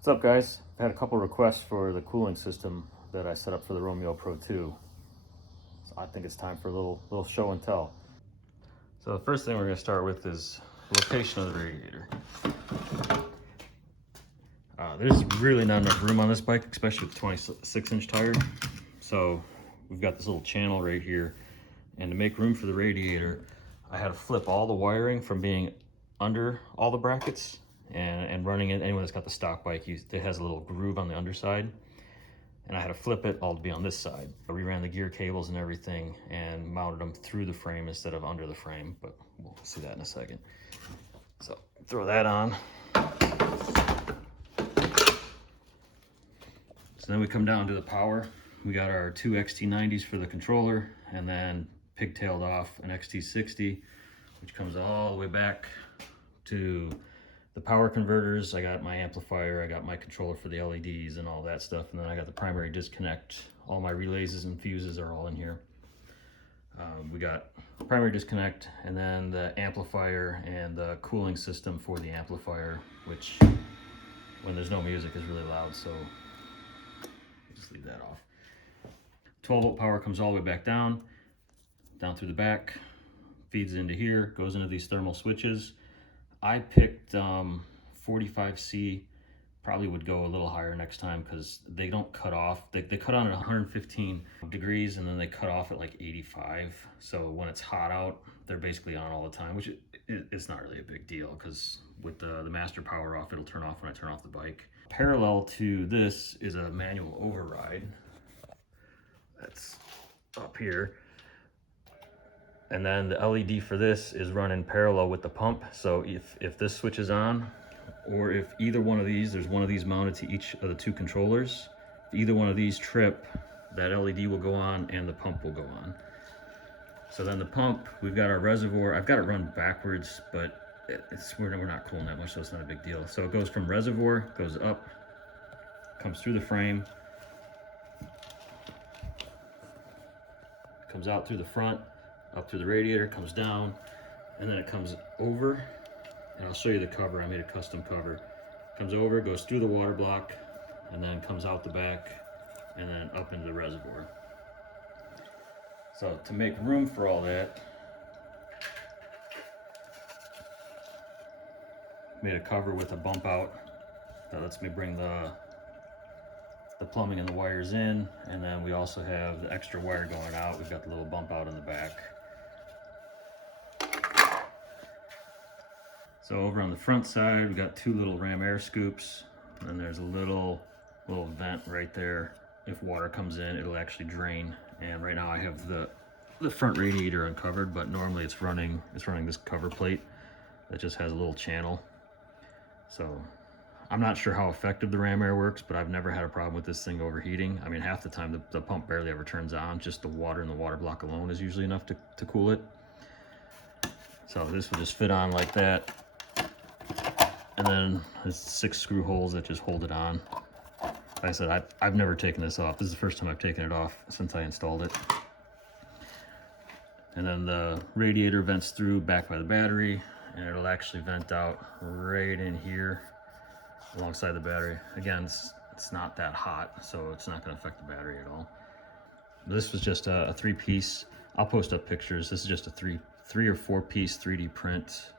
What's up, guys? I've had a couple requests for the cooling system that I set up for the Romeo Pro 2. So I think it's time for a little show and tell. So the first thing we're going to start with is location of the radiator. There's really not enough room on this bike, especially with the 26-inch tire. So we've got this little channel right here. And to make room for the radiator, I had to flip all the wiring from being under all the brackets and running it. Anyone that's got the stock bike, it has a little groove on the underside. And I had to flip it all to be on this side. I reran the gear cables and everything and mounted them through the frame instead of under the frame, but we'll see that in a second. So throw that on. So then we come down to the power. We got our two XT90s for the controller, and then pigtailed off an XT60, which comes all the way back to the power converters. I got my amplifier, I got my controller for the LEDs and all that stuff, and then I got the primary disconnect. All my relays and fuses are all in here. We got primary disconnect, and then the amplifier and the cooling system for the amplifier, which when there's no music is really loud, so just leave that off. 12-volt power comes all the way back down through the back, feeds into here, goes into these thermal switches. I picked 45C, probably would go a little higher next time because they don't cut off. They cut on at 115 degrees and then they cut off at like 85. So when it's hot out, they're basically on all the time, which it's not really a big deal because with the master power off, it'll turn off when I turn off the bike. Parallel to this is a manual override. That's up here. And then the LED for this is running parallel with the pump. So if this switches on, or if either one of these, there's one of these mounted to each of the two controllers, if either one of these trip, that LED will go on and the pump will go on. So then the pump, we've got our reservoir. I've got it run backwards, but we're not cooling that much, so it's not a big deal. So it goes from reservoir, goes up, comes through the frame, comes out through the front, up through the radiator, comes down, and then it comes over, and I'll show you the cover. I made a custom cover. Comes over, goes through the water block, and then comes out the back, and then up into the reservoir. So to make room for all that, made a cover with a bump out that lets me bring the plumbing and the wires in, and then we also have the extra wire going out. We've got the little bump out in the back. So over on the front side, we've got two little ram air scoops, and there's a little vent right there. If water comes in, it'll actually drain. And right now I have the front radiator uncovered, but normally it's running this cover plate that just has a little channel. So I'm not sure how effective the ram air works, but I've never had a problem with this thing overheating. I mean, half the time the pump barely ever turns on. Just the water in the water block alone is usually enough to cool it. So this will just fit on like that. And then there's 6 screw holes that just hold it on. Like I said, I've never taken this off. This is the first time I've taken it off since I installed it. And then the radiator vents through back by the battery, and it'll actually vent out right in here alongside the battery. Again, it's not that hot, so it's not going to affect the battery at all. This was just a 3-piece. I'll post up pictures. This is just a 3 or 4-piece 3D print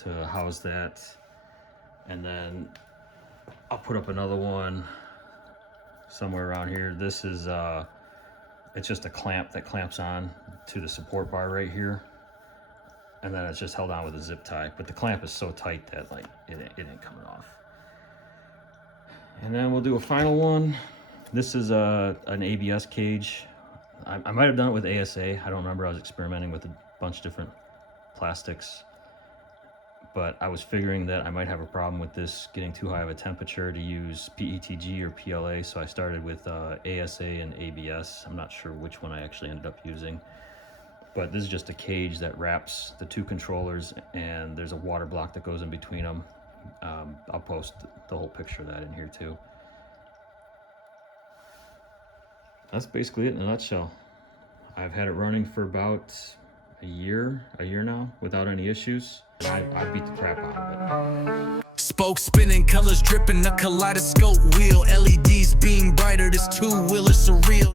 to house that. And then I'll put up another one somewhere around here. This is it's just a clamp that clamps on to the support bar right here, and then it's just held on with a zip tie. But the clamp is so tight that like it ain't coming off. And then we'll do a final one. This is an ABS cage. I might have done it with ASA. I don't remember. I was experimenting with a bunch of different plastics. But I was figuring that I might have a problem with this getting too high of a temperature to use PETG or PLA, so I started with ASA and ABS. I'm not sure which one I actually ended up using. But this is just a cage that wraps the two controllers, and there's a water block that goes in between them. I'll post the whole picture of that in here too. That's basically it in a nutshell. I've had it running for about a year now without any issues. I beat the crap out of it. spokes spinning, colors dripping, a kaleidoscope wheel. LEDs beam brighter, this two-wheeler surreal.